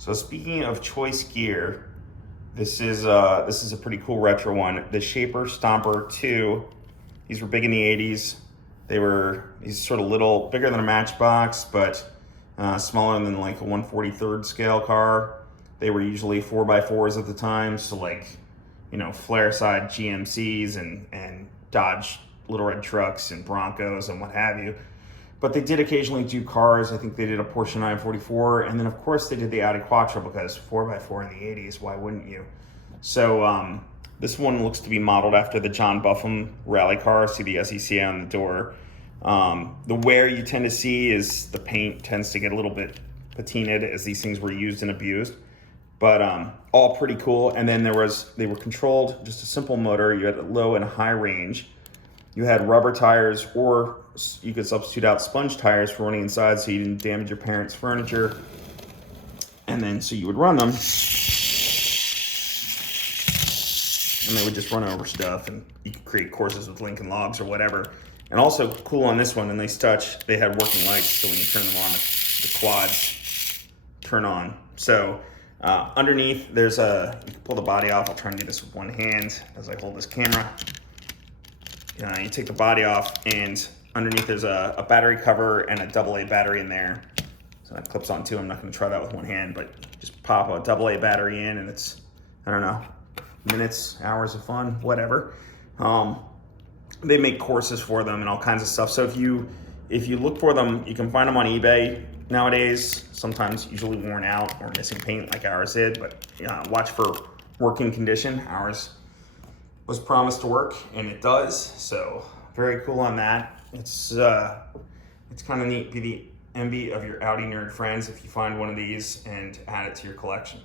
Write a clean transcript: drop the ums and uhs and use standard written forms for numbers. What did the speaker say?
So speaking of choice gear, this is a pretty cool retro one. The Schaper Stomper II. These were big in the 80s. These sort of little, bigger than a Matchbox, but smaller than like a 1/43rd scale car. They were usually 4x4s at the time, so like, you know, flare side GMCs and Dodge Little Red trucks and Broncos and what have you. But they did occasionally do cars. I think they did a Porsche 944, and then of course they did the Audi Quattro, because 4x4 in the 80s, why wouldn't you? So this one looks to be modeled after the John Buffum rally car. See the SECA on the door. The wear you tend to see is the paint tends to get a little bit patinaed as these things were used and abused. But all pretty cool. And then they were controlled, just a simple motor. You had a low and a high range. You had rubber tires, or you could substitute out sponge tires for running inside so you didn't damage your parents' furniture. And then so you would run them, and they would just run over stuff, and you could create courses with Lincoln Logs or whatever. And also cool on this one, when they touch, they had working lights, so when you turn them on, the quads turn on. So underneath, you can pull the body off. I'll try and do this with one hand as I hold this camera. You take the body off, and underneath there's a battery cover and a AA battery in there. So that clips on too. I'm not going to try that with one hand, but just pop a AA battery in, and it's, I don't know, minutes, hours of fun, whatever. They make courses for them and all kinds of stuff. So if you look for them, you can find them on eBay nowadays. Sometimes usually worn out or missing paint like ours did, but watch for working condition. Ours was promised to work, and it does. So very cool on that. It's kind of neat. Be the envy of your Audi nerd friends if you find one of these and add it to your collection.